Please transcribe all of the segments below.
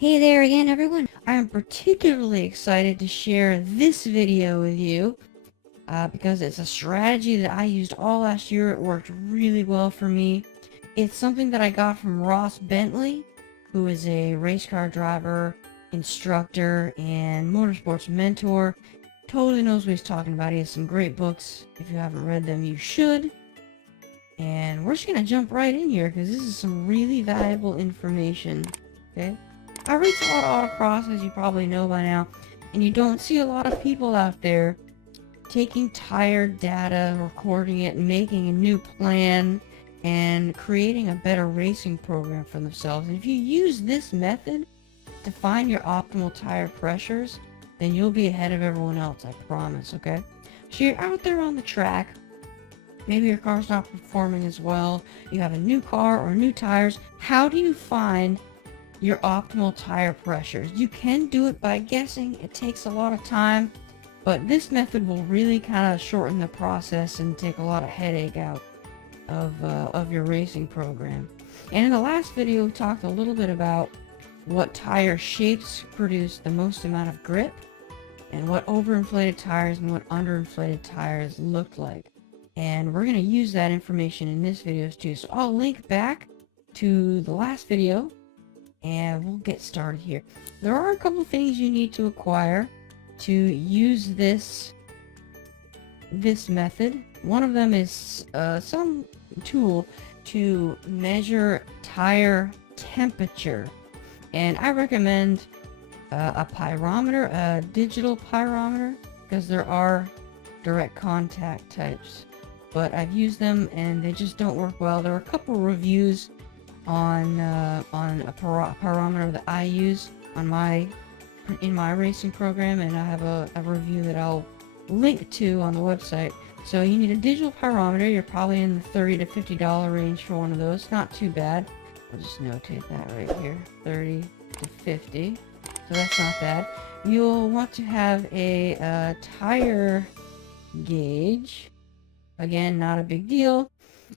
Hey there again, everyone. I'm particularly excited to share this video with you because it's a strategy that I used all last year. It worked really well for me. It's something that I got from Ross Bentley, who is a race car driver, instructor, and motorsports mentor. Totally knows what he's talking about. He has some great books. If you haven't read them, you should. And we're just going to jump right in here because this is some really valuable information. Okay? I race a lot of autocross, as you probably know by now, and you don't see a lot of people out there taking tire data, recording it, making a new plan, and creating a better racing program for themselves. And if you use this method to find your optimal tire pressures, then you'll be ahead of everyone else, I promise, okay? So you're out there on the track, maybe your car's not performing as well, you have a new car or new tires. How do you find your optimal tire pressures? You can do it by guessing. It takes a lot of time, but this method will really kind of shorten the process and take a lot of headache out of your racing program. And in the last video, we talked a little bit about what tire shapes produce the most amount of grip, and what overinflated tires and what underinflated tires look like. And we're going to use that information in this video too. So I'll link back to the last video and we'll get started here. There are a couple things you need to acquire to use this method. One of them is some tool to measure tire temperature, and I recommend a pyrometer, a digital pyrometer, because there are direct contact types, but I've used them and they just don't work well. There are a couple reviews on a pyrometer that I use in my racing program, and I have a review that I'll link to on the website. So you need a digital pyrometer. You're probably in the $30 to $50 range for one of those. Not too bad. I'll just notate that right here, 30 to 50. So that's not bad. You'll want to have a tire gauge. Again, not a big deal.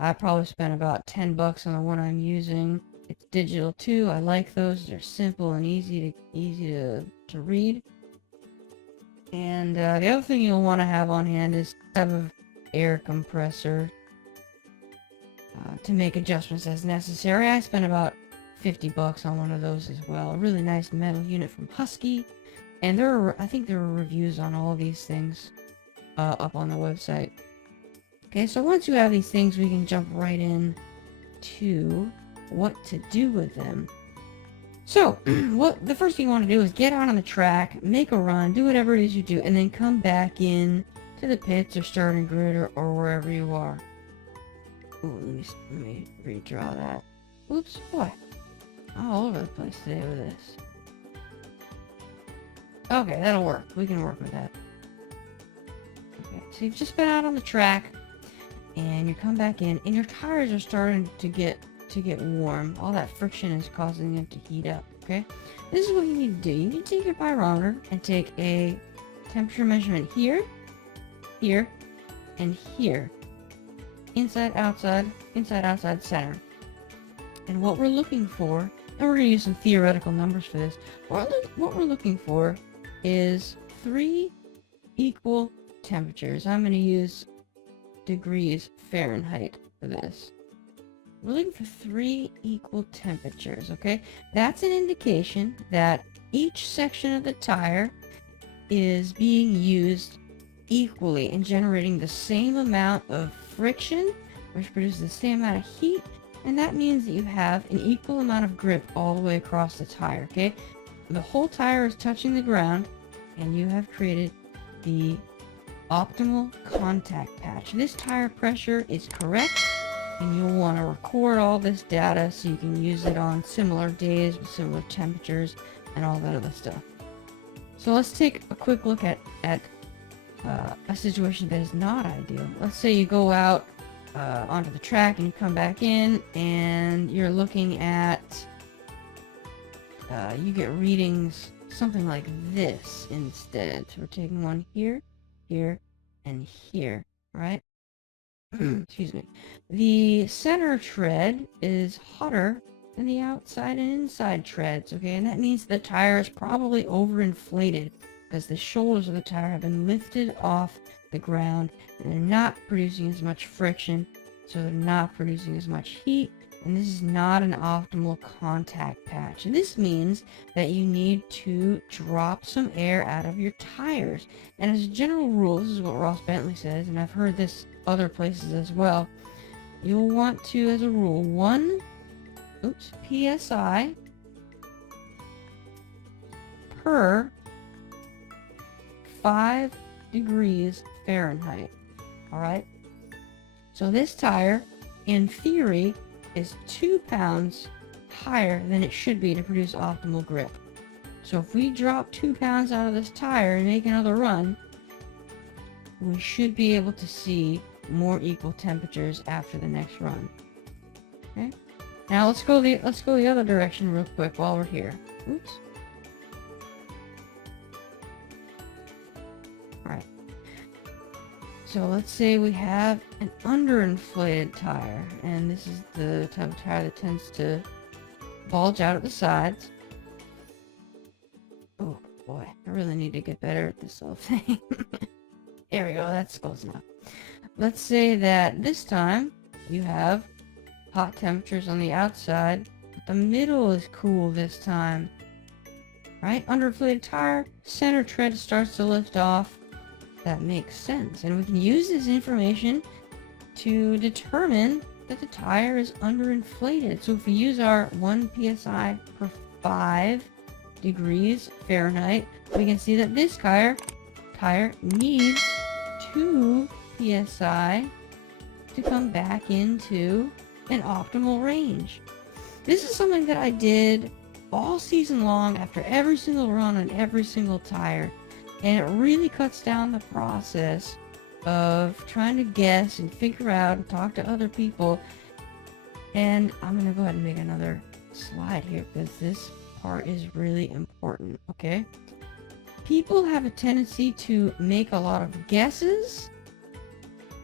I probably spent about 10 bucks on the one I'm using. It's digital too. I like those. They're simple and easy to read. And the other thing you'll want to have on hand is a type of air compressor to make adjustments as necessary. I spent about 50 bucks on one of those as well. A really nice metal unit from Husky. And I think there are reviews on all of these things up on the website. Okay, so once you have these things, we can jump right in to what to do with them. So, the first thing you want to do is get out on the track, make a run, do whatever it is you do, and then come back in to the pits or starting grid or wherever you are. Ooh, let me redraw that. Oops, boy. All over the place today with this. Okay, that'll work. We can work with that. Okay, so you've just been out on the track, and you come back in, and your tires are starting to get warm. All that friction is causing them to heat up, okay? This is what you need to do. You need to take your pyrometer and take a temperature measurement here, here, and here. Inside, outside, center. And what we're looking for, and we're going to use some theoretical numbers for this, what we're looking for is 3 equal temperatures. I'm going to use degrees Fahrenheit for this. We're looking for 3 equal temperatures, okay? That's an indication that each section of the tire is being used equally and generating the same amount of friction, which produces the same amount of heat, and that means that you have an equal amount of grip all the way across the tire, okay? The whole tire is touching the ground, and you have created the optimal contact patch. This tire pressure is correct, and you'll want to record all this data so you can use it on similar days with similar temperatures and all that other stuff. So let's take a quick look at a situation that is not ideal. Let's say you go out onto the track and you come back in and you're looking at you get readings something like this instead. So we're taking one here, here, and here, right? Excuse me. The center tread is hotter than the outside and inside treads, okay? And that means the tire is probably overinflated because the shoulders of the tire have been lifted off the ground and they're not producing as much friction, so they're not producing as much heat, and this is not an optimal contact patch. And this means that you need to drop some air out of your tires. And as a general rule, this is what Ross Bentley says, and I've heard this other places as well, you'll want to, as a rule, 1 psi per 5 degrees Fahrenheit. Alright? So this tire, in theory, is 2 pounds higher than it should be to produce optimal grip. So if we drop 2 pounds out of this tire and make another run, we should be able to see more equal temperatures after the next run. Okay? Now let's go the other direction real quick while we're here. Oops. Alright. So let's say we have an underinflated tire, and this is the type of tire that tends to bulge out at the sides. Oh boy, I really need to get better at this whole thing. There we go, that's close enough. Let's say that this time you have hot temperatures on the outside, but the middle is cool this time. Right? Underinflated tire, center tread starts to lift off. That makes sense, and we can use this information to determine that the tire is underinflated. So if we use our 1 psi per 5 degrees Fahrenheit, we can see that this tire needs 2 psi to come back into an optimal range. This is something that I did all season long after every single run on every single tire. And it really cuts down the process of trying to guess and figure out and talk to other people. And I'm going to go ahead and make another slide here because this part is really important, okay? People have a tendency to make a lot of guesses,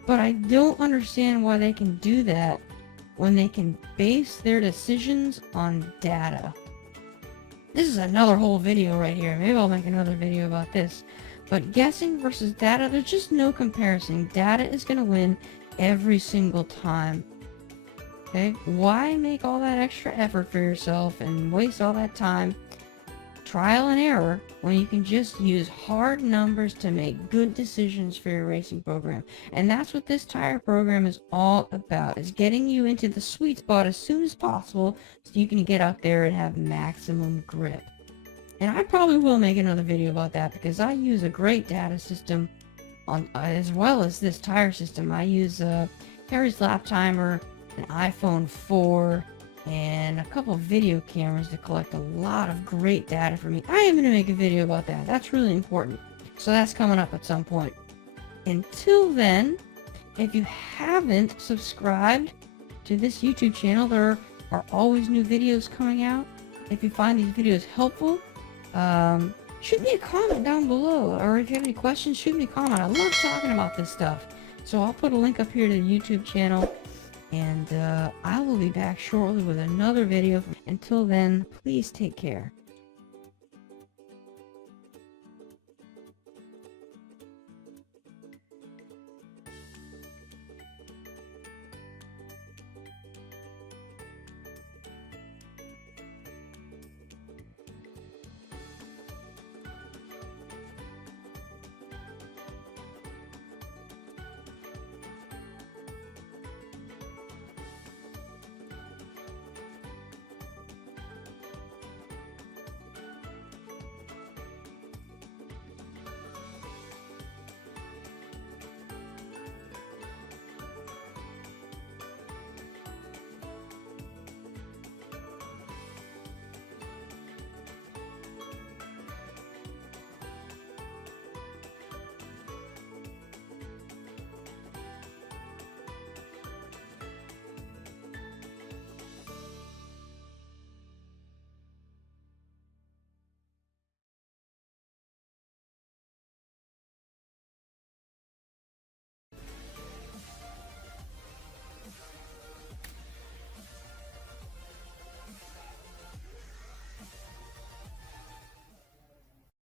but I don't understand why they can do that when they can base their decisions on data. This is another whole video right here. Maybe I'll make another video about this. But guessing versus data, there's just no comparison. Data is going to win every single time. Okay? Why make all that extra effort for yourself and waste all that time, trial and error, when you can just use hard numbers to make good decisions for your racing program? And that's what this tire program is all about, is getting you into the sweet spot as soon as possible so you can get out there and have maximum grip. And I probably will make another video about that because I use a great data system on as well as this tire system. I use Harry's lap timer, an iPhone 4, and a couple of video cameras to collect a lot of great data for me. I am going to make a video about that. That's really important. So that's coming up at some point. Until then, if you haven't subscribed to this YouTube channel, there are always new videos coming out. If you find these videos helpful, shoot me a comment down below. Or if you have any questions, shoot me a comment. I love talking about this stuff. So I'll put a link up here to the YouTube channel. And I will be back shortly with another video. Until then, please take care.